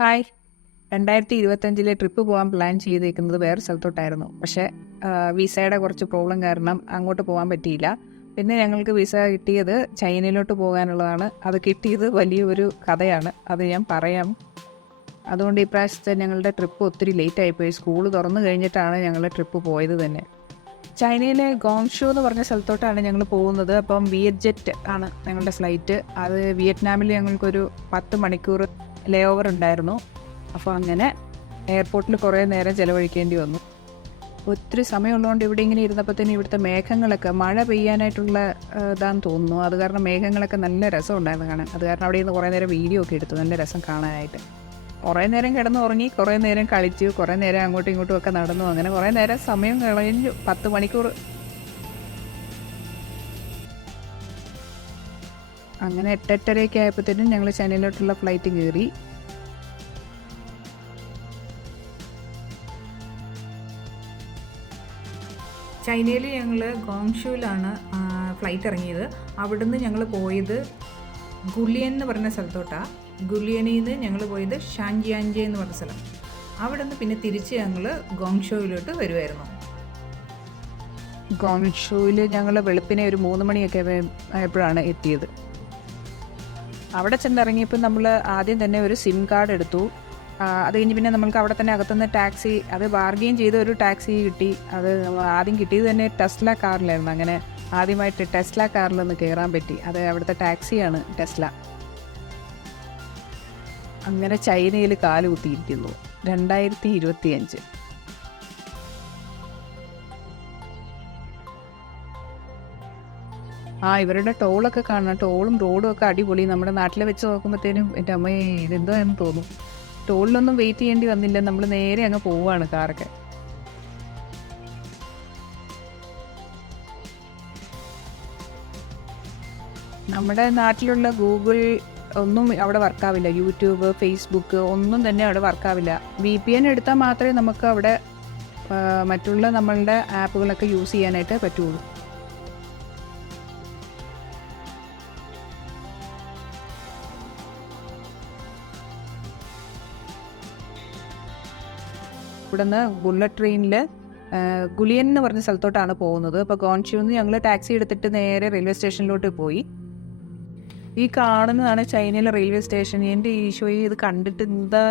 Hi. 2025 trip പോകാൻ plan ചെയ്തേക്കുന്നത് വേറെ സ്ഥലത്തോട്ടായിരുന്നു. പക്ഷേ വിസയുടെ കുറച്ച് പ്രോബ്ലം കാരണം അങ്ങോട്ട് പോകാൻ പറ്റിയില്ല. പിന്നെ ഞങ്ങൾക്ക് വിസ കിട്ടിയത് ചൈനയിലോട്ട് പോകാനുള്ളതാണ്. അത് കിട്ടിയത് വലിയൊരു കഥയാണ്. അത് ഞാൻ പറയാം. അതുകൊണ്ട് ഈ പ്രാവശ്യത്തെ ഞങ്ങളുടെ ട്രിപ്പ് ഒത്തിരി ലേറ്റ് ആയിപ്പോയി. സ്കൂൾ തുറന്നു കഴിഞ്ഞിട്ടാണ് ഞങ്ങൾ ട്രിപ്പ് പോയത് തന്നെ. ചൈനയിലെ ഗോങ്ഷു എന്ന് പറഞ്ഞ സ്ഥലത്തോട്ടാണ് ഞങ്ങൾ പോകുന്നത്. അപ്പം വിയറ്റ്ജെറ്റ് ആണ് ഞങ്ങളുടെ ഫ്ലൈറ്റ്. അത് വിയറ്റ്നാമിൽ ഞങ്ങൾക്കൊരു 10 മണിക്കൂർ ലേ ഓവർ ഉണ്ടായിരുന്നു. അപ്പോൾ അങ്ങനെ എയർപോർട്ടിൽ കുറേ നേരം ചിലവഴിക്കേണ്ടി വന്നു. ഒത്തിരി സമയമുള്ളതുകൊണ്ട് ഇവിടെ ഇങ്ങനെ ഇരുന്നപ്പോഴത്തേനും ഇവിടുത്തെ മേഘങ്ങളൊക്കെ മഴ പെയ്യാനായിട്ടുള്ള ഇതാന്ന് തോന്നുന്നു. അത് കാരണം മേഘങ്ങളൊക്കെ നല്ല രസം ഉണ്ടായിരുന്നു കാണാൻ. അത് കാരണം അവിടെ നിന്ന് കുറേ നേരം വീഡിയോ ഒക്കെ എടുത്തു. നല്ല രസം കാണാനായിട്ട്. കുറേ നേരം കിടന്ന് ഉറങ്ങി, കുറേ നേരം കളിച്ചു, കുറേ നേരം അങ്ങോട്ടും ഇങ്ങോട്ടും ഒക്കെ നടന്നു. അങ്ങനെ കുറേ നേരം സമയം കളഞ്ഞു. 10 മണിക്കൂർ. അങ്ങനെ 8:30 ആയപ്പോഴത്തേനും ഞങ്ങൾ ചൈനയിലോട്ടുള്ള ഫ്ലൈറ്റ് കയറി. ചൈനയിൽ ഞങ്ങൾ ഗോങ്ഷുവിലാണ് ഫ്ലൈറ്റ് ഇറങ്ങിയത്. അവിടുന്ന് ഞങ്ങൾ പോയത് ഗുലിയൻ എന്ന് പറഞ്ഞ സ്ഥലത്തോട്ടാണ്. ഗുലിയനിൽ നിന്ന് ഞങ്ങൾ പോയത് ഷാൻജിയാൻജെ എന്ന് പറഞ്ഞ സ്ഥലം. അവിടെ നിന്ന് പിന്നെ തിരിച്ച് ഞങ്ങൾ ഗോങ്ഷോയിലോട്ട് വരുമായിരുന്നു. ഗോങ്ഷോയിൽ ഞങ്ങൾ വെളുപ്പിനെ ഒരു 3 മണിയൊക്കെ ആയപ്പോഴാണ് എത്തിയത്. അവിടെ ചെന്നിറങ്ങിയപ്പോൾ നമ്മൾ ആദ്യം തന്നെ ഒരു സിം കാർഡ് എടുത്തു. അത് കഴിഞ്ഞ് പിന്നെ നമ്മൾക്ക് അവിടെ തന്നെ അകത്തുനിന്ന് ടാക്സി, അത് ബാർഗെയിൻ ചെയ്ത ഒരു ടാക്സി കിട്ടി. അത് ആദ്യം കിട്ടിയത് തന്നെ ടെസ്ല കാറിലായിരുന്നു. അങ്ങനെ ആദ്യമായിട്ട് ടെസ്ല കാറിലൊന്ന് കയറാൻ പറ്റി. അത് അവിടുത്തെ ടാക്സിയാണ് ടെസ്ല. അങ്ങനെ ചൈനയിൽ കാലുകുത്തിയിരിക്കുന്നു. 2025. ഇവരുടെ ടോളൊക്കെ കാണണം. ടോളും റോഡും ഒക്കെ അടിപൊളി. നമ്മുടെ നാട്ടിലെ വെച്ച് നോക്കുമ്പോഴത്തേനും എൻ്റെ അമ്മയെ ഇതെന്തോ എന്ന് തോന്നും. ടോളിലൊന്നും വെയിറ്റ് ചെയ്യേണ്ടി വന്നില്ല. നമ്മൾ നേരെ അങ്ങ് പോവുകയാണ് കാറൊക്കെ. നമ്മുടെ നാട്ടിലുള്ള ഗൂഗിൾ ഒന്നും അവിടെ വർക്കാവില്ല. യൂട്യൂബ്, ഫേസ്ബുക്ക് ഒന്നും തന്നെ അവിടെ വർക്കാവില്ല. VPN എടുത്താൽ മാത്രമേ നമുക്ക് അവിടെ മറ്റുള്ള നമ്മളുടെ ആപ്പുകളൊക്കെ യൂസ് ചെയ്യാനായിട്ട് പറ്റുള്ളൂ. ഇവിടുന്ന് ബുള്ളറ്റ് ട്രെയിനിൽ ഗുലിയൻ എന്ന് പറഞ്ഞ സ്ഥലത്തോട്ടാണ് പോകുന്നത്. അപ്പോൾ ഗോങ്ഷുവിൽ നിന്ന് ഞങ്ങൾ ടാക്സി എടുത്തിട്ട് നേരെ റെയിൽവേ സ്റ്റേഷനിലോട്ട് പോയി. ഈ കാണുന്നതാണ് ചൈനയിലെ റെയിൽവേ സ്റ്റേഷൻ. എൻ്റെ ഈശോയെ, ഇത് കണ്ടിട്ട് എന്താ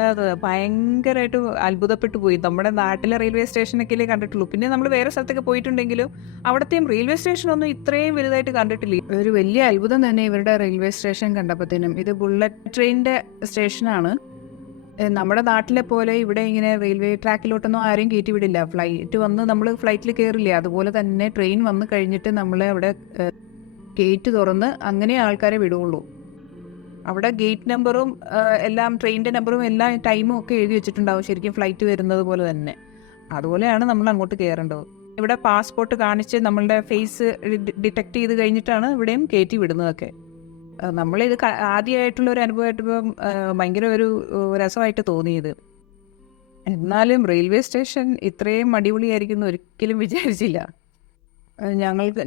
ഭയങ്കരമായിട്ട് അത്ഭുതപ്പെട്ടു പോയി. നമ്മുടെ നാട്ടിലെ റെയിൽവേ സ്റ്റേഷനൊക്കെ കണ്ടിട്ടുള്ളൂ. പിന്നെ നമ്മൾ വേറെ സ്ഥലത്തൊക്കെ പോയിട്ടുണ്ടെങ്കിലും അവിടത്തെയും റെയിൽവേ സ്റ്റേഷനൊന്നും ഇത്രയും വലുതായിട്ട് കണ്ടിട്ടില്ല. ഒരു വലിയ അത്ഭുതം തന്നെ ഇവരുടെ റെയിൽവേ സ്റ്റേഷൻ കണ്ടപ്പോഴത്തേനും. ഇത് ബുള്ളറ്റ് ട്രെയിനിൻ്റെ സ്റ്റേഷനാണ്. നമ്മുടെ നാട്ടിലെ പോലെ ഇവിടെ ഇങ്ങനെ റെയിൽവേ ട്രാക്കിലോട്ടൊന്നും ആരെയും കയറ്റി വിടില്ല. ഫ്ലൈറ്റ് വന്ന് നമ്മൾ ഫ്ലൈറ്റിൽ കയറില്ലേ, അതുപോലെ തന്നെ ട്രെയിൻ വന്ന് കഴിഞ്ഞിട്ട് നമ്മളെ അവിടെ ഗേറ്റ് തുറന്ന് അങ്ങനെ ആൾക്കാരെ വിടുകയുള്ളൂ. അവിടെ ഗേറ്റ് നമ്പറും എല്ലാം, ട്രെയിനിൻ്റെ നമ്പറും എല്ലാം ടൈമും ഒക്കെ എഴുതി വെച്ചിട്ടുണ്ടാവും, ശരിക്കും ഫ്ലൈറ്റ് വരുന്നത് പോലെ തന്നെ. അതുപോലെയാണ് നമ്മൾ അങ്ങോട്ട് കയറേണ്ടത്. ഇവിടെ പാസ്പോർട്ട് കാണിച്ച് നമ്മളുടെ ഫേസ് ഡിറ്റക്ട് ചെയ്ത് കഴിഞ്ഞിട്ടാണ് ഇവിടെയും കയറ്റി വിടുന്നതൊക്കെ. നമ്മളിത് ആദ്യമായിട്ടുള്ള ഒരു അനുഭവമായിട്ടിപ്പം ഭയങ്കര ഒരു രസമായിട്ട് തോന്നിയത്. എന്നാലും റെയിൽവേ സ്റ്റേഷൻ ഇത്രയും അടിപൊളിയായിരിക്കും എന്ന് ഒരിക്കലും വിചാരിച്ചില്ല.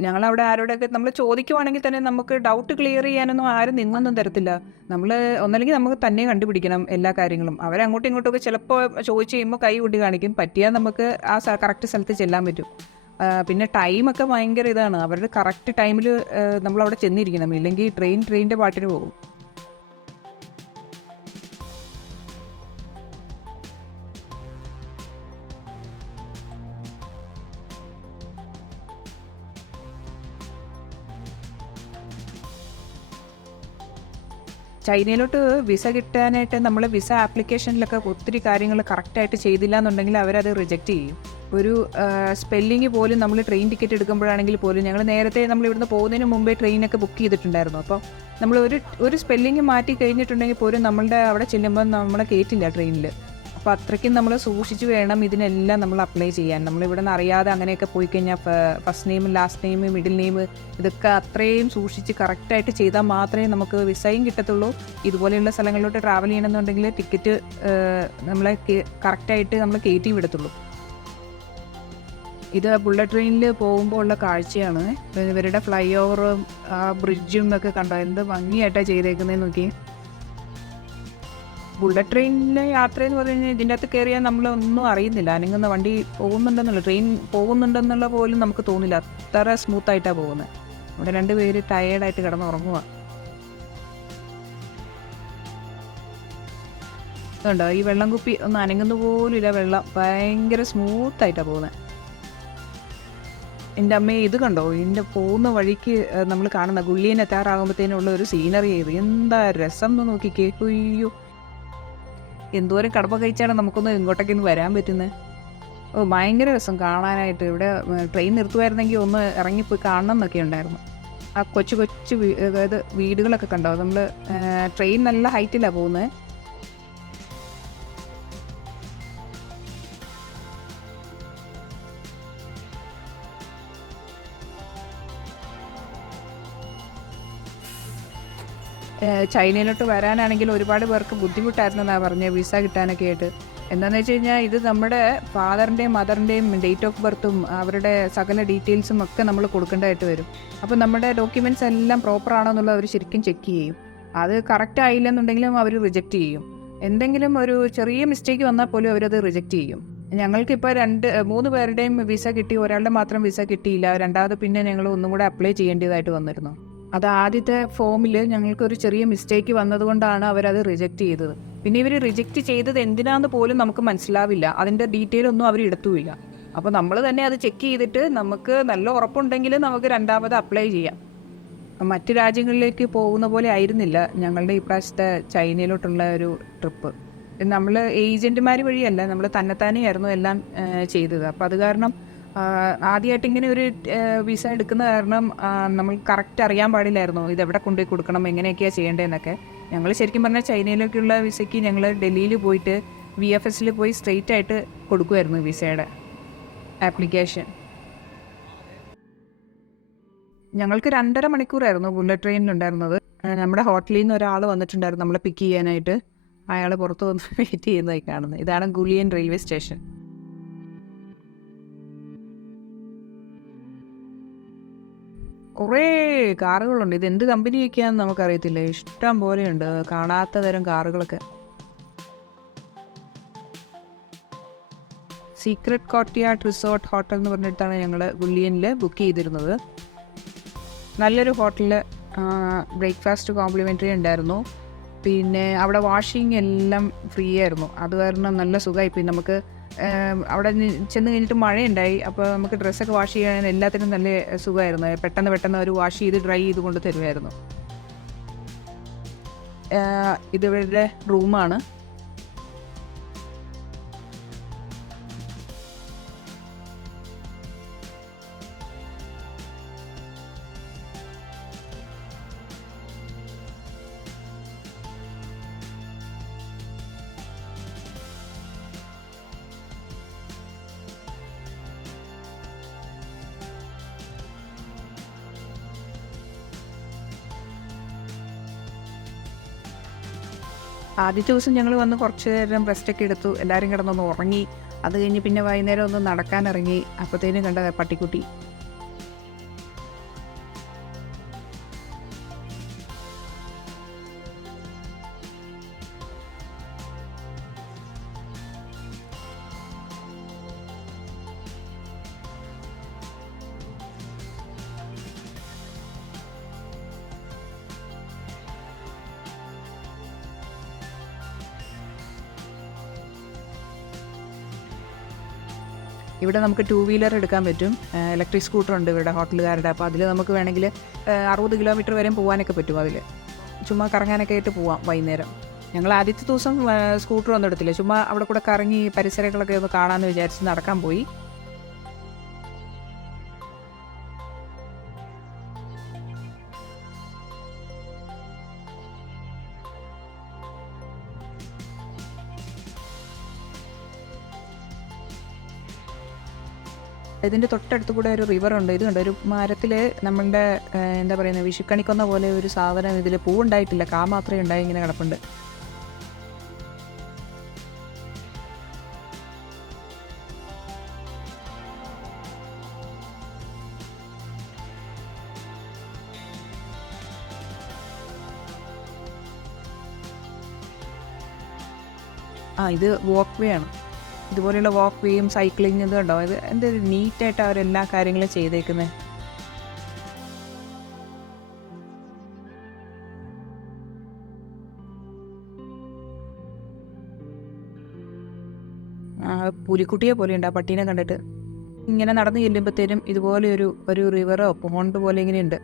ഞങ്ങളവിടെ ആരോടൊക്കെ നമ്മൾ ചോദിക്കുവാണെങ്കിൽ തന്നെ നമുക്ക് ഡൗട്ട് ക്ലിയർ ചെയ്യാനൊന്നും ആരും നിന്നൊന്നും തരത്തില്ല. നമ്മൾ ഒന്നല്ലെങ്കിൽ നമുക്ക് തന്നെ കണ്ടുപിടിക്കണം എല്ലാ കാര്യങ്ങളും. അവരങ്ങോട്ടും ഇങ്ങോട്ടുമൊക്കെ ചിലപ്പോൾ ചോദിച്ചു കഴിയുമ്പോൾ കൈ കൂട്ടി കാണിക്കും. പറ്റിയാൽ നമുക്ക് ആ കറക്റ്റ് സ്ഥലത്ത് ചെല്ലാൻ പറ്റും. പിന്നെ ടൈമൊക്കെ ഭയങ്കര ഇതാണ്. അവരുടെ കറക്റ്റ് ടൈമിൽ നമ്മളവിടെ ചെന്നിരിക്കണം, ഇല്ലെങ്കിൽ ട്രെയിനിൻ്റെ പാട്ടിന് പോകും. ചൈനയിലോട്ട് വിസ കിട്ടാനായിട്ട് നമ്മൾ വിസ ആപ്ലിക്കേഷനിലൊക്കെ ഒത്തിരി കാര്യങ്ങൾ കറക്റ്റായിട്ട് ചെയ്തില്ല എന്നുണ്ടെങ്കിൽ അവരത് റിജക്റ്റ് ചെയ്യും. ഒരു സ്പെല്ലിങ് പോലും നമ്മൾ ട്രെയിൻ ടിക്കറ്റ് എടുക്കുമ്പോഴാണെങ്കിൽ പോലും, ഞങ്ങൾ നേരത്തെ നമ്മൾ ഇവിടുന്ന് പോകുന്നതിന് മുമ്പേ ട്രെയിനൊക്കെ ബുക്ക് ചെയ്തിട്ടുണ്ടായിരുന്നു. അപ്പോൾ നമ്മൾ ഒരു സ്പെല്ലിങ് മാറ്റി കഴിഞ്ഞിട്ടുണ്ടെങ്കിൽ പോലും നമ്മളുടെ അവിടെ ചെല്ലുമ്പോൾ നമ്മളെ കയറ്റില്ല ട്രെയിനിൽ. അപ്പോൾ അത്രയ്ക്കും നമ്മൾ സൂക്ഷിച്ച് വേണം ഇതിനെല്ലാം നമ്മൾ അപ്ലൈ ചെയ്യാൻ. നമ്മളിവിടെ നിന്ന് അറിയാതെ അങ്ങനെയൊക്കെ പോയി കഴിഞ്ഞാൽ first name, last name, middle name ഇതൊക്കെ അത്രയും സൂക്ഷിച്ച് കറക്റ്റായിട്ട് ചെയ്താൽ മാത്രമേ നമുക്ക് വിസയും കിട്ടത്തുള്ളൂ. ഇതുപോലെയുള്ള സ്ഥലങ്ങളിലോട്ട് ട്രാവൽ ചെയ്യണമെന്നുണ്ടെങ്കിൽ ടിക്കറ്റ് നമ്മളെ കറക്റ്റായിട്ട് നമ്മൾ കയറ്റി വിടത്തുള്ളൂ. ഇത് ബുള്ളറ്റ് ട്രെയിനിൽ പോകുമ്പോൾ ഉള്ള കാഴ്ചയാണ്. ഇവരുടെ ഫ്ലൈ ഓവറും ആ ബ്രിഡ്ജും ഒക്കെ കണ്ടോ, എന്ത് ഭംഗിയായിട്ടാണ് ചെയ്തേക്കുന്നതെന്ന് നോക്കി. ബുള്ളറ്റ് ട്രെയിനിലെ യാത്ര എന്ന് പറഞ്ഞു കഴിഞ്ഞാൽ ഇതിൻ്റെ അകത്ത് കയറിയാൽ നമ്മളൊന്നും അറിയുന്നില്ല, അനങ്ങുന്ന വണ്ടി പോകുന്നുണ്ടെന്നുള്ള, ട്രെയിൻ പോകുന്നുണ്ടെന്നുള്ള പോലും നമുക്ക് തോന്നില്ല, അത്ര സ്മൂത്തായിട്ടാണ് പോകുന്നത്. അവിടെ 2 പേര് ടയേർഡായിട്ട് കിടന്ന് ഉറങ്ങുക. അതുകൊണ്ടോ ഈ വെള്ളം കുപ്പി ഒന്നും അനങ്ങുന്ന പോലും ഇല്ല, വെള്ളം ഭയങ്കര സ്മൂത്തായിട്ടാണ് പോകുന്നത്. എൻ്റെ അമ്മയെ ഇത് കണ്ടോ, ഇതിൻ്റെ പോകുന്ന വഴിക്ക് നമ്മൾ കാണുന്ന ഗുള്ളിയൻ എത്താറാകുമ്പോഴത്തേനുള്ള ഒരു സീനറി ചെയ്ത് എന്താ രസം എന്ന് നോക്കിക്കേ. അയ്യോ, എന്തോരം കടപ്പ കഴിച്ചാണ് നമുക്കൊന്ന് ഇങ്ങോട്ടേക്ക് ഒന്ന് വരാൻ പറ്റുന്നത്. ഓ, ഭയങ്കര രസം കാണാനായിട്ട്. ഇവിടെ ട്രെയിൻ നിർത്തുമായിരുന്നെങ്കിൽ ഒന്ന് ഇറങ്ങിപ്പോയി കാണണം എന്നൊക്കെ ഉണ്ടായിരുന്നു. ആ കൊച്ചു കൊച്ചു അതായത് വീടുകളൊക്കെ കണ്ടോ, നമ്മൾ ട്രെയിൻ നല്ല ഹൈറ്റിലാണ് പോകുന്നത്. ചൈനയിലോട്ട് വരാനാണെങ്കിൽ ഒരുപാട് പേർക്ക് ബുദ്ധിമുട്ടായിരുന്നെന്നാണ് പറഞ്ഞത് വിസ കിട്ടാനൊക്കെ ആയിട്ട്. എന്താണെന്ന് വെച്ച് കഴിഞ്ഞാൽ ഇത് നമ്മുടെ ഫാദറിൻ്റെയും മദറിൻ്റെയും ഡേറ്റ് ഓഫ് ബർത്തും അവരുടെ സകല ഡീറ്റെയിൽസും ഒക്കെ നമ്മൾ കൊടുക്കേണ്ടതായിട്ട് വരും. അപ്പോൾ നമ്മുടെ ഡോക്യുമെൻറ്റ്സ് എല്ലാം പ്രോപ്പർ ആണോ എന്നുള്ളത് അവർ ശരിക്കും ചെക്ക് ചെയ്യും. അത് കറക്റ്റ് ആയില്ലെന്നുണ്ടെങ്കിലും അവർ റിജക്റ്റ് ചെയ്യും. എന്തെങ്കിലും ഒരു ചെറിയ മിസ്റ്റേക്ക് വന്നാൽ പോലും അവരത് റിജക്റ്റ് ചെയ്യും. ഞങ്ങൾക്കിപ്പോൾ 3 പേരുടെയും വിസ കിട്ടി, ഒരാളുടെ മാത്രം വിസ കിട്ടിയില്ല. രണ്ടാമത് പിന്നെ ഞങ്ങൾ ഒന്നും കൂടെ അപ്ലൈ ചെയ്യേണ്ടതായിട്ട് വന്നിരുന്നു. അത് ആദ്യത്തെ ഫോമിൽ ഞങ്ങൾക്കൊരു ചെറിയ മിസ്റ്റേക്ക് വന്നതുകൊണ്ടാണ് അവരത് റിജക്റ്റ് ചെയ്തത്. പിന്നെ ഇവർ റിജക്റ്റ് ചെയ്തത് എന്തിനാന്ന് പോലും നമുക്ക് മനസ്സിലാവില്ല, അതിൻ്റെ ഡീറ്റെയിൽ ഒന്നും അവർ എടുത്തുമില്ല. അപ്പോൾ നമ്മൾ തന്നെ അത് ചെക്ക് ചെയ്തിട്ട് നമുക്ക് നല്ല ഉറപ്പുണ്ടെങ്കിൽ നമുക്ക് രണ്ടാമത് അപ്ലൈ ചെയ്യാം. മറ്റ് രാജ്യങ്ങളിലേക്ക് പോകുന്ന പോലെ ആയിരുന്നില്ല ഞങ്ങളുടെ ഇപ്രാവശ്യത്തെ ചൈനയിലോട്ടുള്ള ഒരു ട്രിപ്പ്. നമ്മൾ ഏജൻറ്റുമാർ വഴിയല്ല, നമ്മൾ തന്നെത്താനെയായിരുന്നു എല്ലാം ചെയ്തത്. അപ്പോൾ അത് കാരണം ആദ്യമായിട്ട് ഇങ്ങനെ ഒരു വിസ എടുക്കുന്ന കാരണം നമ്മൾ കറക്റ്റ് അറിയാൻ പാടില്ലായിരുന്നു ഇതെവിടെ കൊണ്ടുപോയി കൊടുക്കണം, എങ്ങനെയൊക്കെയാണ് ചെയ്യേണ്ടതെന്നൊക്കെ. ഞങ്ങൾ ശരിക്കും പറഞ്ഞാൽ ചൈനയിലേക്കുള്ള വിസയ്ക്ക് ഞങ്ങൾ ഡൽഹിയിൽ പോയിട്ട് VFSൽ പോയി സ്ട്രെയിറ്റ് ആയിട്ട് കൊടുക്കുമായിരുന്നു വിസയുടെ ആപ്ലിക്കേഷൻ. ഞങ്ങൾക്ക് 2.5 മണിക്കൂറായിരുന്നു ബുള്ളറ്റ് ട്രെയിനിലുണ്ടായിരുന്നത്. നമ്മുടെ ഹോട്ടലിൽ നിന്ന് ഒരാൾ വന്നിട്ടുണ്ടായിരുന്നു നമ്മളെ പിക്ക് ചെയ്യാനായിട്ട്. അയാൾ പുറത്ത് വന്ന് വെയിറ്റ് ചെയ്യുന്നതായി കാണുന്നത്. ഇതാണ് ഗുലിയൻ റെയിൽവേ സ്റ്റേഷൻ. കുറേ കാറുകളുണ്ട്. ഇത് എന്ത് കമ്പനിയൊക്കെയാണെന്ന് നമുക്കറിയത്തില്ല, ഇഷ്ടം പോലെയുണ്ട് കാണാത്ത തരം കാറുകളൊക്കെ. സീക്രട്ട് കോർട്ട്യാർഡ് റിസോർട്ട് ഹോട്ടൽ എന്ന് പറഞ്ഞിട്ടാണ് ഞങ്ങൾ ഗുലിയനിൽ ബുക്ക് ചെയ്തിരുന്നത്. നല്ലൊരു ഹോട്ടലിൽ ബ്രേക്ക്ഫാസ്റ്റ് കോംപ്ലിമെൻ്ററി ഉണ്ടായിരുന്നു. പിന്നെ അവിടെ വാഷിംഗ് എല്ലാം ഫ്രീ ആയിരുന്നു. അത് കാരണം നല്ല സുഖമായി. പിന്നെ നമുക്ക് അവിടെ ചെന്ന് കഴിഞ്ഞിട്ട് മഴയുണ്ടായി, അപ്പോൾ നമുക്ക് ഡ്രസ്സൊക്കെ വാഷ് ചെയ്യാൻ എല്ലാത്തിനും നല്ല സുഖമായിരുന്നു. പെട്ടെന്ന് അവർ വാഷ് ചെയ്ത് ഡ്രൈ ചെയ്ത് കൊണ്ട് തരുമായിരുന്നു. ഇതിവരുടെ റൂമാണ്. ആദ്യത്തെ ദിവസം ഞങ്ങൾ വന്ന് കുറച്ച് നേരം റെസ്റ്റൊക്കെ എടുത്തു, എല്ലാവരും കിടന്നൊന്ന് ഉറങ്ങി. അത് കഴിഞ്ഞ് പിന്നെ വൈകുന്നേരം ഒന്ന് നടക്കാനിറങ്ങി. അപ്പോഴത്തേനും കണ്ട പട്ടിക്കുട്ടി. ഇവിടെ നമുക്ക് 2 വീലർ എടുക്കാൻ പറ്റും. ഇലക്ട്രിക് സ്കൂട്ടർ ഉണ്ട് ഇവിടെ ഹോട്ടലുകാരുടെ. അപ്പോൾ അതിൽ നമുക്ക് വേണമെങ്കിൽ 60 കിലോമീറ്റർ വരെയും പോകാനൊക്കെ പറ്റും. അതിൽ ചുമ്മാ കറങ്ങാനൊക്കെ ആയിട്ട് പോവാം വൈകുന്നേരം. ഞങ്ങൾ ആദ്യത്തെ ദിവസം സ്കൂട്ടർ ഒന്നും എടുത്തില്ല, ചുമ്മാ അവിടെ കൂടെ കറങ്ങി പരിസരങ്ങളൊക്കെ ഒന്ന് കാണാമെന്ന് വിചാരിച്ച് നടക്കാൻ പോയി. ഇതിൻ്റെ തൊട്ടടുത്ത് കൂടെ ഒരു റിവറുണ്ട്. ഇത് കണ്ടോ, ഒരു മരത്തിൽ നമ്മളുടെ എന്താ പറയുന്നത് വിഷുക്കണിക്കൊന്ന പോലെ ഒരു സാധനം, ഇതിൽ പൂവുണ്ടായിട്ടില്ല, കാ മാത്രമേ ഉണ്ടായി, ഇങ്ങനെ കിടപ്പുണ്ട്. ഇത് വാക്ക് വേ ആണ്. ഇതുപോലെയുള്ള വാക്ക് വേയും സൈക്ലിങ് ഇത് കണ്ടോ, ഇത് എന്തൊരു നീറ്റായിട്ട് അവരെല്ലാ കാര്യങ്ങളും ചെയ്തേക്കുന്നത്. പുലിക്കുട്ടിയെ പോലെയുണ്ട് ആ പട്ടീനെ കണ്ടിട്ട്. ഇങ്ങനെ നടന്നു ചെല്ലുമ്പോഴത്തേനും ഇതുപോലെ ഒരു റിവറോ പോണ്ട് പോലെ ഇങ്ങനെയുണ്ട്.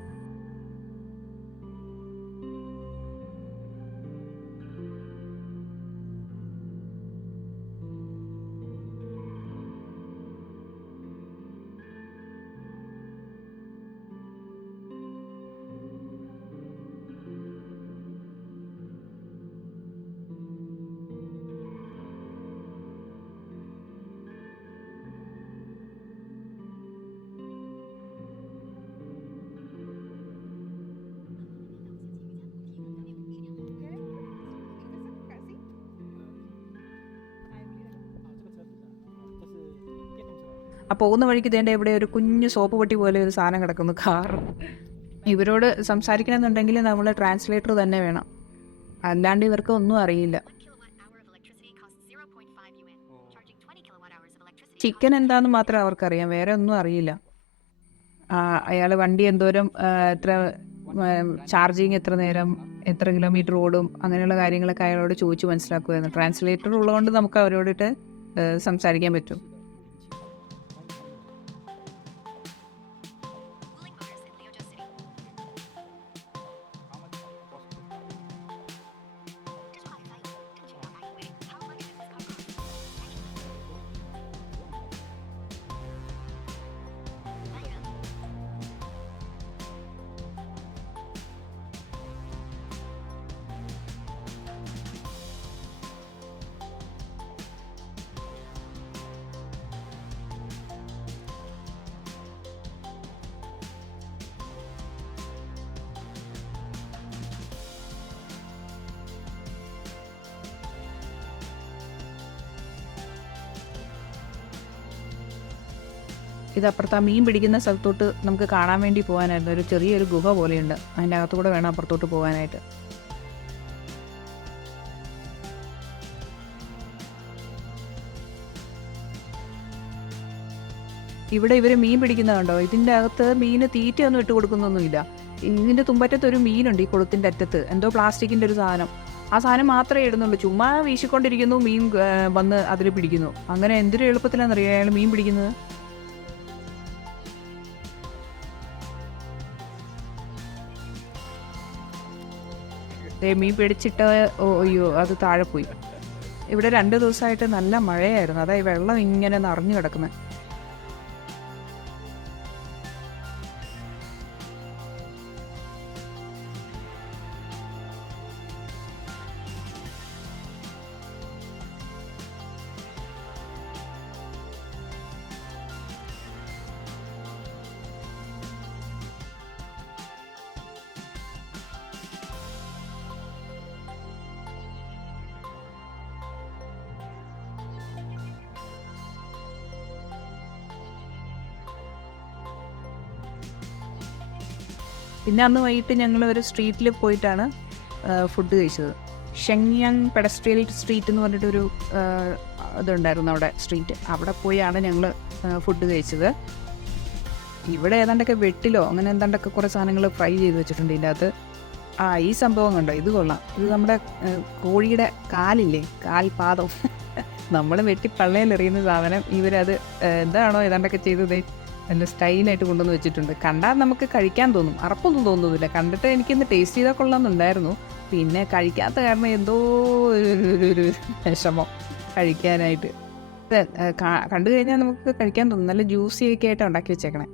പോകുന്ന വഴിക്ക് ഇതേണ്ട ഇവിടെ ഒരു കുഞ്ഞു സോപ്പ് പൊട്ടി പോലെ ഒരു സാധനം കിടക്കുന്നു, കാർ. ഇവരോട് സംസാരിക്കണമെന്നുണ്ടെങ്കിൽ നമ്മൾ ട്രാൻസ്ലേറ്റർ തന്നെ വേണം, അല്ലാണ്ട് ഇവർക്ക് ഒന്നും അറിയില്ല. ചിക്കൻ എന്താണെന്ന് മാത്രമേ അവർക്കറിയാം, വേറെ ഒന്നും അറിയില്ല. അയാൾ വണ്ടി എന്തോരം എത്ര ചാർജിങ്, എത്ര നേരം, എത്ര കിലോമീറ്റർ ഓടും, അങ്ങനെയുള്ള കാര്യങ്ങളൊക്കെ അയാളോട് ചോദിച്ച് മനസ്സിലാക്കുമായിരുന്നു. ട്രാൻസ്ലേറ്റർ ഉള്ളതുകൊണ്ട് നമുക്ക് അവരോടിട്ട് സംസാരിക്കാൻ പറ്റും. ഇതപ്പുറത്ത് ആ മീൻ പിടിക്കുന്ന സ്ഥലത്തോട്ട് നമുക്ക് കാണാൻ വേണ്ടി പോകാനായിരുന്നു. ഒരു ചെറിയൊരു ഗുഹ പോലെയുണ്ട്, അതിൻ്റെ അകത്തുകൂടെ വേണം അപ്പുറത്തോട്ട് പോകാനായിട്ട്. ഇവിടെ ഇവർ മീൻ പിടിക്കുന്നത് കണ്ടോ, ഇതിൻ്റെ അകത്ത് മീന് തീറ്റയൊന്നും ഇട്ട് കൊടുക്കുന്നൊന്നുമില്ല. ഇതിൻ്റെ തുമ്പറ്റത്ത് ഒരു മീനുണ്ട്, ഈ കുളത്തിൻ്റെ അറ്റത്ത് എന്തോ പ്ലാസ്റ്റിക്കിൻ്റെ ഒരു സാധനം. ആ സാധനം മാത്രമേ ഇടുന്നുള്ളൂ. ചുമ്മാ വീശിക്കൊണ്ടിരിക്കുന്നു, മീൻ വന്ന് അതിൽ പിടിക്കുന്നു. അങ്ങനെ എന്തൊരു എളുപ്പത്തിലാണെന്നറിയാം അയാൾ മീൻ പിടിക്കുന്നത്. മീൻ പിടിച്ചിട്ട് അയ്യോ അത് താഴെ പോയി. ഇവിടെ 2 ദിവസമായിട്ട് നല്ല മഴയായിരുന്നു, അതായത് വെള്ളം ഇങ്ങനെ നിറഞ്ഞു കിടക്കുന്നത്. പിന്നെ അന്ന് വൈകിട്ട് ഞങ്ങൾ ഒരു സ്ട്രീറ്റിൽ പോയിട്ടാണ് ഫുഡ് കഴിച്ചത്. ഷെങ്യാങ് പെഡസ്ട്രിയൽ സ്ട്രീറ്റ് എന്ന് പറഞ്ഞിട്ടൊരു ഇതുണ്ടായിരുന്നു അവിടെ, സ്ട്രീറ്റ്. അവിടെ പോയാണ് ഞങ്ങൾ ഫുഡ് കഴിച്ചത്. ഇവിടെ ഏതാണ്ടൊക്കെ വെട്ടിലോ അങ്ങനെ എന്താണ്ടൊക്കെ കുറേ സാധനങ്ങൾ ഫ്രൈ ചെയ്ത് വെച്ചിട്ടുണ്ട് ഇതിൻ്റെ അകത്ത്. ഈ സംഭവം കണ്ടോ, ഇത് കൊള്ളാം. ഇത് നമ്മുടെ കോഴിയുടെ കാലില്ലേ, കാൽപാദം നമ്മൾ വെട്ടി പള്ളയിലെറിയുന്ന സാധനം ഇവരത് എന്താണോ ഏതാണ്ടൊക്കെ ചെയ്തത് നല്ല സ്റ്റൈലായിട്ട് കൊണ്ടുവന്ന് വെച്ചിട്ടുണ്ട്. കണ്ടാൽ നമുക്ക് കഴിക്കാൻ തോന്നും, അറപ്പൊന്നും തോന്നുന്നില്ല. കണ്ടിട്ട് എനിക്കിന്ന് ടേസ്റ്റ് ചെയ്താൽ കൊള്ളാമെന്നുണ്ടായിരുന്നു, പിന്നെ കഴിക്കാത്ത കാരണം എന്തോ ഒരു വിഷമം കഴിക്കാനായിട്ട്. കണ്ടു കഴിഞ്ഞാൽ നമുക്ക് കഴിക്കാൻ തോന്നും. നല്ല ജ്യൂസിയൊക്കെ ആയിട്ട് ഉണ്ടാക്കി വെച്ചേക്കണേ.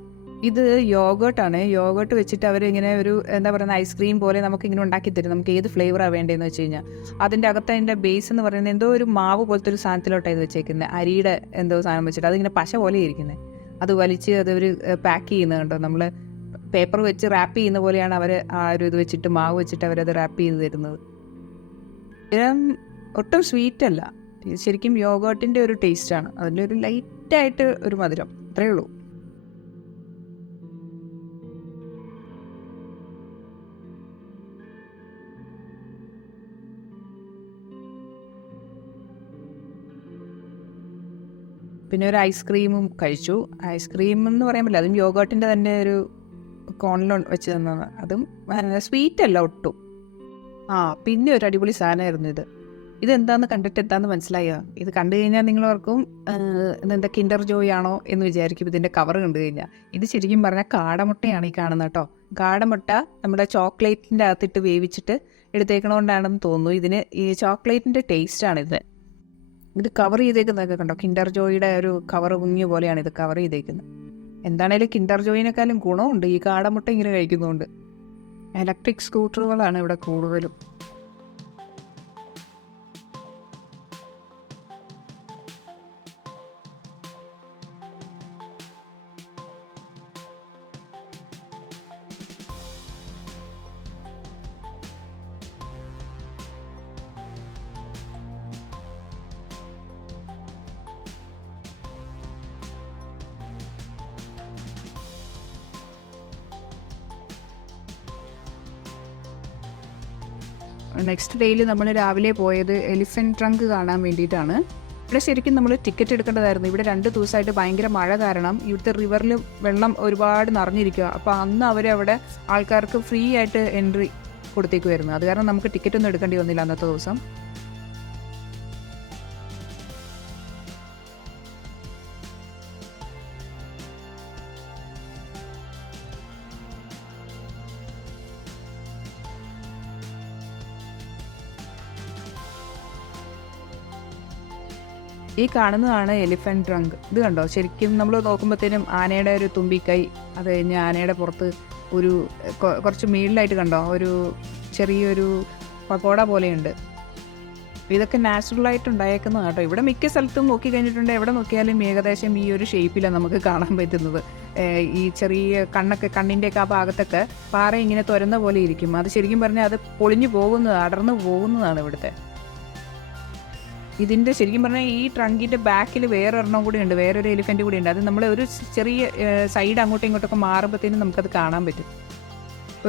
ഇത് യോഗേർട്ടാണ്. യോഗേർട്ട് വെച്ചിട്ട് അവരിങ്ങനെ ഒരു എന്താ പറയുക ഐസ്ക്രീം പോലെ നമുക്കിങ്ങനെ ഉണ്ടാക്കി തരും. നമുക്ക് ഏത് ഫ്ലേവറാണ് വേണ്ടതെന്ന് വെച്ച് കഴിഞ്ഞാൽ അതിൻ്റെ അകത്ത് അതിൻ്റെ ബേസ് എന്ന് പറയുന്നത് എന്തോ ഒരു മാവ് പോലത്തെ ഒരു സാധനത്തിലോട്ടാണ് ഇത് വെച്ചേക്കുന്നത്. അരിയുടെ എന്തോ സാധനം വെച്ചിട്ട് അതിങ്ങനെ പശ പോലെ ഇരിക്കുന്നത്. അത് വലിച്ച് അതവർ പാക്ക് ചെയ്യുന്നത് കണ്ടോ, നമ്മൾ പേപ്പർ വെച്ച് റാപ്പ് ചെയ്യുന്ന പോലെയാണ് അവർ ആ ഒരു ഇത് വെച്ചിട്ട് മാവ് വെച്ചിട്ട് അവരത് റാപ്പ് ചെയ്ത് തരുന്നത്. ഒട്ടും സ്വീറ്റ് അല്ല, ശരിക്കും യോഗേർട്ടിൻ്റെ ഒരു ടേസ്റ്റാണ്. അതിൻ്റെ ഒരു ലൈറ്റായിട്ട് ഒരു മധുരം, അത്രയേ ഉള്ളൂ. പിന്നെ ഒരു ഐസ്ക്രീമും കഴിച്ചു. ഐസ്ക്രീം എന്ന് പറയാൻ പറ്റില്ല, അതും യോഗേർട്ടിൻ്റെ തന്നെ ഒരു കോണിൽ വെച്ച് തന്നതാണ്. അതും സ്വീറ്റ് അല്ല ഒട്ടും. പിന്നെ ഒരു അടിപൊളി സാധനമായിരുന്നു ഇതെന്താന്ന് കണ്ടിട്ട് എന്താന്ന് മനസ്സിലായോ? ഇത് കണ്ടു കഴിഞ്ഞാൽ നിങ്ങളവർക്കും ഇതെന്താ കിൻഡർ ജോയ് ആണോ എന്ന് വിചാരിക്കും ഇതിൻ്റെ കവർ കണ്ടു കഴിഞ്ഞാൽ. ഇത് ശരിക്കും പറഞ്ഞാൽ കാടമുട്ടയാണ് ഈ കാണുന്നത് കേട്ടോ. കാടമുട്ട നമ്മുടെ ചോക്ലേറ്റിൻ്റെ അകത്തിട്ട് വേവിച്ചിട്ട് എടുത്തേക്കണോണ്ടാണെന്ന് തോന്നുന്നു. ഇതിന് ഈ ചോക്ലേറ്റിൻ്റെ ടേസ്റ്റാണിത്. ഇത് കവർ ചെയ്തേക്കുന്നതൊക്കെ കണ്ടോ, കിൻഡർ ജോയിയുടെ ഒരു കവർ കുഞ്ഞു പോലെയാണ് ഇത് കവർ ചെയ്തേക്കുന്നത്. എന്താണേലും കിൻഡർ ജോയിനേക്കാളും ഗുണമുണ്ട് ഈ കാടമുട്ട ഇങ്ങനെ കഴിക്കുന്നതുകൊണ്ട്. ഇലക്ട്രിക് സ്കൂട്ടറുകളാണ് ഇവിടെ കൂടുതലും. നെക്സ്റ്റ് ഡേയിൽ നമ്മൾ രാവിലെ പോയത് എലിഫൻറ്റ് ട്രങ്ക് കാണാൻ വേണ്ടിയിട്ടാണ്. ഇവിടെ ശരിക്കും നമ്മൾ ടിക്കറ്റ് എടുക്കേണ്ടതായിരുന്നു. ഇവിടെ 2 ദിവസമായിട്ട് ഭയങ്കര മഴ കാരണം ഇവിടുത്തെ റിവറിൽ വെള്ളം ഒരുപാട് നിറഞ്ഞിരിക്കുക. അപ്പോൾ അന്ന് അവരവിടെ ആൾക്കാർക്ക് ഫ്രീ ആയിട്ട് എൻട്രി കൊടുത്തേക്കുമായിരുന്നു. അത് കാരണം നമുക്ക് ടിക്കറ്റൊന്നും എടുക്കേണ്ടി വന്നില്ല അന്നത്തെ ദിവസം. ഈ കാണുന്നതാണ് എലിഫൻറ്റ് ട്രങ്ക്. ഇത് കണ്ടോ, ശരിക്കും നമ്മൾ നോക്കുമ്പോഴത്തേനും ആനയുടെ ഒരു തുമ്പിക്കൈ, അത് കഴിഞ്ഞ് ആനയുടെ പുറത്ത് ഒരു കുറച്ച് മേളിലായിട്ട് കണ്ടോ ഒരു ചെറിയൊരു പക്കോട പോലെയുണ്ട്. ഇതൊക്കെ നാച്ചുറലായിട്ട് ഉണ്ടായേക്കുന്നതാണ് കേട്ടോ. ഇവിടെ മിക്ക സ്ഥലത്തും നോക്കി കഴിഞ്ഞിട്ടുണ്ടെങ്കിൽ എവിടെ നോക്കിയാലും ഏകദേശം ഈ ഒരു ഷേപ്പിലാണ് നമുക്ക് കാണാൻ പറ്റുന്നത്. ഈ ചെറിയ കണ്ണിൻ്റെയൊക്കെ ആ ഭാഗത്തൊക്കെ പാറ ഇങ്ങനെ തുരന്ന പോലെ ഇരിക്കും. അത് ശരിക്കും പറഞ്ഞാൽ അത് പൊളിഞ്ഞു പോകുന്നത്, അടർന്നു പോകുന്നതാണ് ഇവിടുത്തെ. ഇതിൻ്റെ ശരിക്കും പറഞ്ഞാൽ ഈ ട്രങ്കിൻ്റെ ബാക്കിൽ വേറൊരെണ്ണം കൂടി ഉണ്ട്, വേറൊരു എലിഫൻറ്റ് കൂടി ഉണ്ട്. അത് നമ്മൾ ഒരു ചെറിയ സൈഡ് അങ്ങോട്ടും ഇങ്ങോട്ടൊക്കെ മാറുമ്പോഴത്തേനും നമുക്കത് കാണാൻ പറ്റും.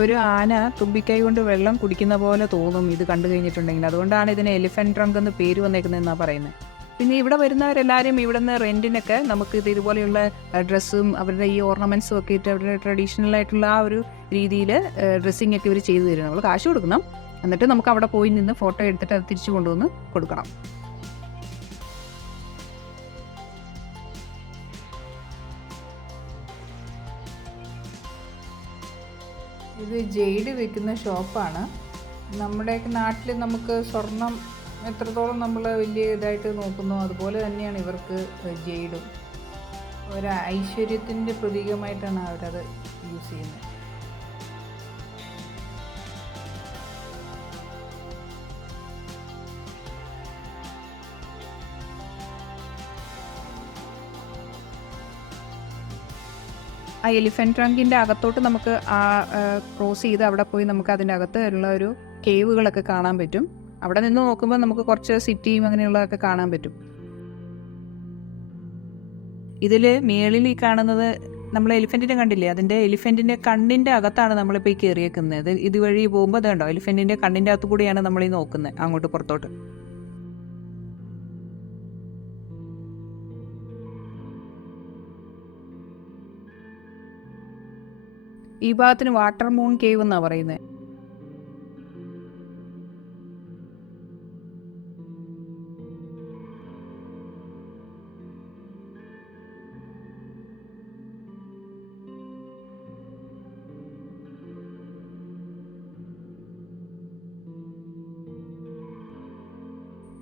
ഒരു ആന തുമ്പിക്കൈ കൊണ്ട് വെള്ളം കുടിക്കുന്ന പോലെ തോന്നും ഇത് കണ്ടു കഴിഞ്ഞിട്ടുണ്ടെങ്കിൽ. അതുകൊണ്ടാണ് ഇതിന് എലിഫൻറ്റ് ട്രങ്ക് എന്ന് പേര് വന്നേക്കുന്നതെന്നാണ് പറയുന്നത്. പിന്നെ ഇവിടെ വരുന്നവരെല്ലാവരും ഇവിടെ നിന്ന് റെൻറ്റിനൊക്കെ നമുക്ക് ഇത് ഇതുപോലെയുള്ള ഡ്രസ്സും അവരുടെ ഈ ഓർണമെൻറ്റ്സും ഒക്കെ ഇട്ട് അവരുടെ ട്രഡീഷണൽ ആയിട്ടുള്ള ആ ഒരു രീതിയിൽ ഡ്രസ്സിങ് ഒക്കെ ഇവർ ചെയ്തു തരും. നമ്മൾ കാശ് കൊടുക്കണം, എന്നിട്ട് നമുക്ക് അവിടെ പോയി നിന്ന് ഫോട്ടോ എടുത്തിട്ട് അത് തിരിച്ചു കൊണ്ടുവന്ന് കൊടുക്കണം. ഇത് ജെയ്ഡ് വിൽക്കുന്ന ഷോപ്പാണ്. നമ്മുടെയൊക്കെ നാട്ടിൽ നമുക്ക് സ്വർണം എത്രത്തോളം നമ്മൾ വലിയ ഇതായിട്ട് നോക്കുന്നോ അതുപോലെ തന്നെയാണ് ഇവർക്ക് ജെയ്ഡും. ഒരു ഐശ്വര്യത്തിൻ്റെ പ്രതീകമായിട്ടാണ് അവരത് യൂസ് ചെയ്യുന്നത്. ആ എലിഫൻറ്റ് ട്രങ്കിൻ്റെ അകത്തോട്ട് നമുക്ക് ക്രോസ് ചെയ്ത് അവിടെ പോയി നമുക്ക് അതിൻ്റെ അകത്ത് ഉള്ള ഒരു കേവുകളൊക്കെ കാണാൻ പറ്റും. അവിടെ നിന്ന് നോക്കുമ്പോൾ നമുക്ക് കുറച്ച് സിറ്റിയും അങ്ങനെയുള്ളതൊക്കെ കാണാൻ പറ്റും. ഇതിൽ മേളിൽ ഈ കാണുന്നത് നമ്മൾ എലിഫൻറ്റിനെ കണ്ടില്ലേ, അതിൻ്റെ എലിഫൻറ്റിൻ്റെ കണ്ണിൻ്റെ അകത്താണ് നമ്മളിപ്പോൾ ഈ കയറിയേക്കുന്നത്. ഇതുവഴി പോകുമ്പോൾ അത് കണ്ടോ, എലിഫൻറ്റിൻ്റെ കണ്ണിൻ്റെ അകത്ത് കൂടിയാണ് നമ്മൾ ഈ നോക്കുന്നത് അങ്ങോട്ട് പുറത്തോട്ട്. ഈ ഭാഗത്തിന് വാട്ടർ മൂൺ കേവ് എന്നാണ് പറയുന്നത്.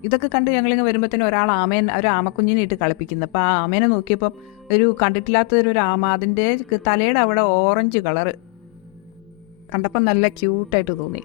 ഇതൊക്കെ കണ്ട് ഞങ്ങളിങ്ങനെ വരുമ്പോഴത്തേനും ഒരു ആമക്കുഞ്ഞിനെ ഇട്ട് കളിപ്പിക്കുന്നു. അപ്പോൾ ആ ആമേനെ നോക്കിയപ്പം ഒരു കണ്ടിട്ടില്ലാത്തൊരു ആമ, അതിൻ്റെ തലയുടെ അവിടെ ഓറഞ്ച് കളറ് കണ്ടപ്പം നല്ല ക്യൂട്ടായിട്ട് തോന്നി.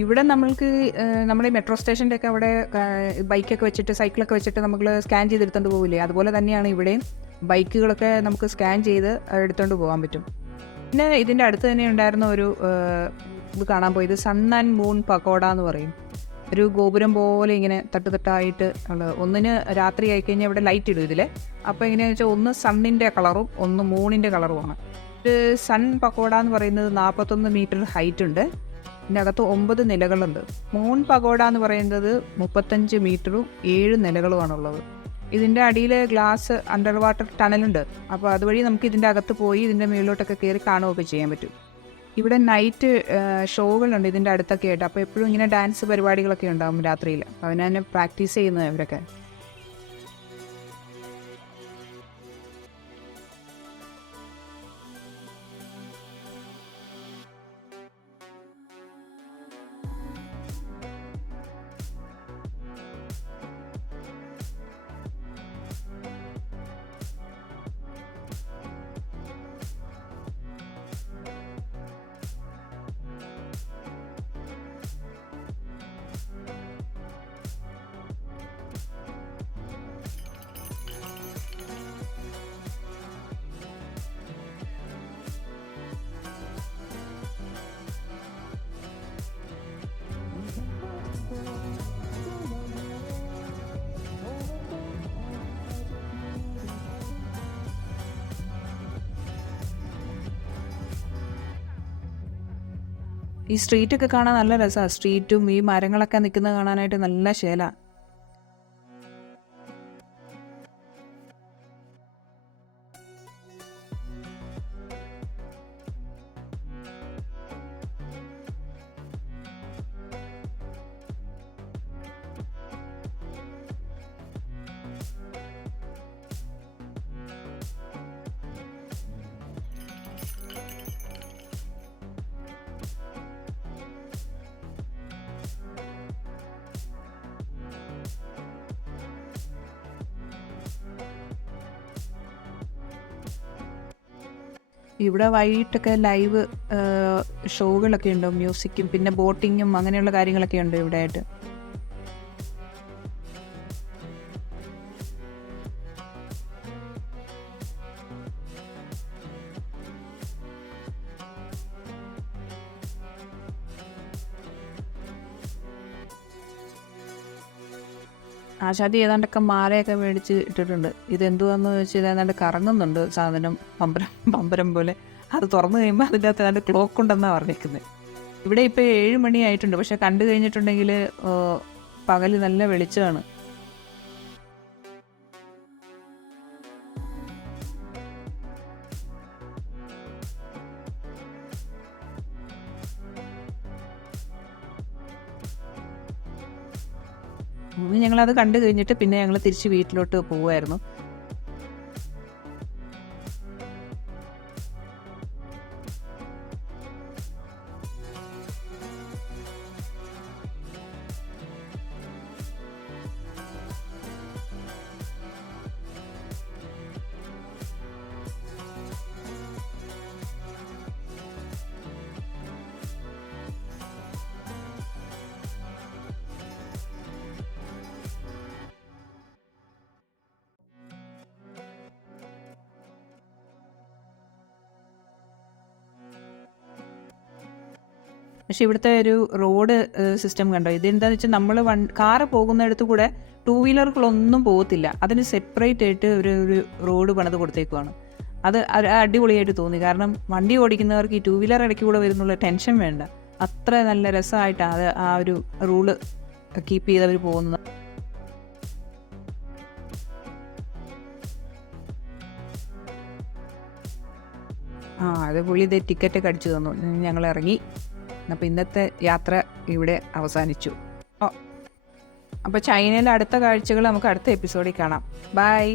ഇവിടെ നമ്മൾക്ക് നമ്മുടെ മെട്രോ സ്റ്റേഷൻ്റെ ഒക്കെ അവിടെ ബൈക്കൊക്കെ വെച്ചിട്ട് സൈക്കിളൊക്കെ വെച്ചിട്ട് നമ്മൾ സ്കാൻ ചെയ്തെടുത്തോണ്ട് പോകില്ലേ, അതുപോലെ തന്നെയാണ് ഇവിടെയും ബൈക്കുകളൊക്കെ നമുക്ക് സ്കാൻ ചെയ്ത് എടുത്തോണ്ട് പോകാൻ പറ്റും. പിന്നെ ഇതിൻ്റെ അടുത്ത് തന്നെ ഉണ്ടായിരുന്ന ഒരു ഇത് കാണാൻ പോയത് സൺ ആൻഡ് മൂൺ പക്കോട എന്ന് പറയും. ഒരു ഗോപുരം പോലെ ഇങ്ങനെ തട്ടുതട്ടായിട്ട് ഉള്ളത്. ഒന്നിന് രാത്രി ആയിക്കഴിഞ്ഞാൽ ഇവിടെ ലൈറ്റ് ഇടും ഇതിൽ. അപ്പോൾ എങ്ങനെയാണെന്ന് വെച്ചാൽ ഒന്ന് സണ്ണിൻ്റെ കളറും ഒന്ന് മൂണിൻ്റെ കളറുമാണ്. ഇത് സൺ പക്കോട എന്ന് പറയുന്നത് 41 മീറ്റർ ഹൈറ്റ് ഉണ്ട്. ഇതിൻ്റെ അകത്ത് 9 നിലകളുണ്ട്. മൂൺ പകോഡ എന്ന് പറയുന്നത് 35 മീറ്ററും 7 നിലകളുമാണുള്ളത്. ഇതിൻ്റെ അടിയിൽ ഗ്ലാസ് അണ്ടർ വാട്ടർ ടണലുണ്ട്. അപ്പോൾ അതുവഴി നമുക്ക് ഇതിൻ്റെ അകത്ത് പോയി ഇതിൻ്റെ മുകളിലോട്ടൊക്കെ കയറി കാണുകയൊക്കെ ചെയ്യാൻ പറ്റും. ഇവിടെ നൈറ്റ് ഷോകളുണ്ട് ഇതിൻ്റെ അടുത്തൊക്കെ ആയിട്ട്. അപ്പോൾ എപ്പോഴും ഇങ്ങനെ ഡാൻസ് പരിപാടികളൊക്കെ ഉണ്ടാകും രാത്രിയിൽ. അപ്പോൾ അതിനെ പ്രാക്ടീസ് ചെയ്യുന്നത് ഇവരൊക്കെ. ഈ സ്ട്രീറ്റൊക്കെ കാണാൻ നല്ല രസമാണ്. സ്ട്രീറ്റും ഈ മരങ്ങളൊക്കെ നിൽക്കുന്നത് കാണാനായിട്ട് നല്ല ശേല. ഇവിടെ വൈകിട്ടൊക്കെ ലൈവ് ഷോകളൊക്കെ ഉണ്ട്, മ്യൂസിക്കും പിന്നെ ബോട്ടിങ്ങും അങ്ങനെയുള്ള കാര്യങ്ങളൊക്കെ ഉണ്ട് ഇവിടെ ആയിട്ട്. ആശാദി ഏതാണ്ടൊക്കെ മാലയൊക്കെ മേടിച്ച് ഇട്ടിട്ടുണ്ട്. ഇതെന്തുവാന്ന് വെച്ചാൽ ഏതാണ്ട് കറങ്ങുന്നുണ്ട് സാധനം, പമ്പരം പോലെ. അത് തുറന്നു കഴിയുമ്പോൾ അതിൻ്റെ അകത്ത് ഏതാണ്ട് ക്ലോക്ക് ഉണ്ടെന്നാണ് പറഞ്ഞേക്കുന്നത്. ഇവിടെ ഇപ്പോൾ 7 മണി ആയിട്ടുണ്ട്. പക്ഷെ കണ്ടു കഴിഞ്ഞിട്ടുണ്ടെങ്കിൽ പകൽ നല്ല വെളിച്ചമാണ്. ഞങ്ങളത് കണ്ടു കഴിഞ്ഞിട്ട് പിന്നെ ഞങ്ങൾ തിരിച്ച് വീട്ടിലോട്ട് പോവുമായിരുന്നു. പക്ഷെ ഇവിടുത്തെ ഒരു റോഡ് സിസ്റ്റം കണ്ടോ, ഇതെന്താണെന്ന് വെച്ചാൽ നമ്മൾ കാറ് പോകുന്നിടത്ത് കൂടെ 2 വീലറുകളൊന്നും പോകത്തില്ല. അതിന് സെപ്പറേറ്റ് ആയിട്ട് ഒരു റോഡ് പണിത് കൊടുത്തേക്കുവാണ്. അത് അടിപൊളിയായിട്ട് തോന്നി. കാരണം വണ്ടി ഓടിക്കുന്നവർക്ക് ഈ 2 വീലർ ഇടയ്ക്ക് കൂടെ വരുന്നുള്ള ടെൻഷൻ വേണ്ട. അത്ര നല്ല രസമായിട്ടാണ് അത് ആ ഒരു റൂള് കീപ്പ് ചെയ്തവർ പോകുന്നത്. അത് പുള്ളി ഇതേ ടിക്കറ്റൊക്കെ അടിച്ചു തന്നു. ഞങ്ങൾ ഇറങ്ങി. അപ്പോൾ ഇന്നത്തെ യാത്ര ഇവിടെ അവസാനിച്ചു. അപ്പോൾ ചൈനയിലെ അടുത്ത കാഴ്ചകൾ നമുക്ക് അടുത്ത എപ്പിസോഡിൽ കാണാം. ബൈ.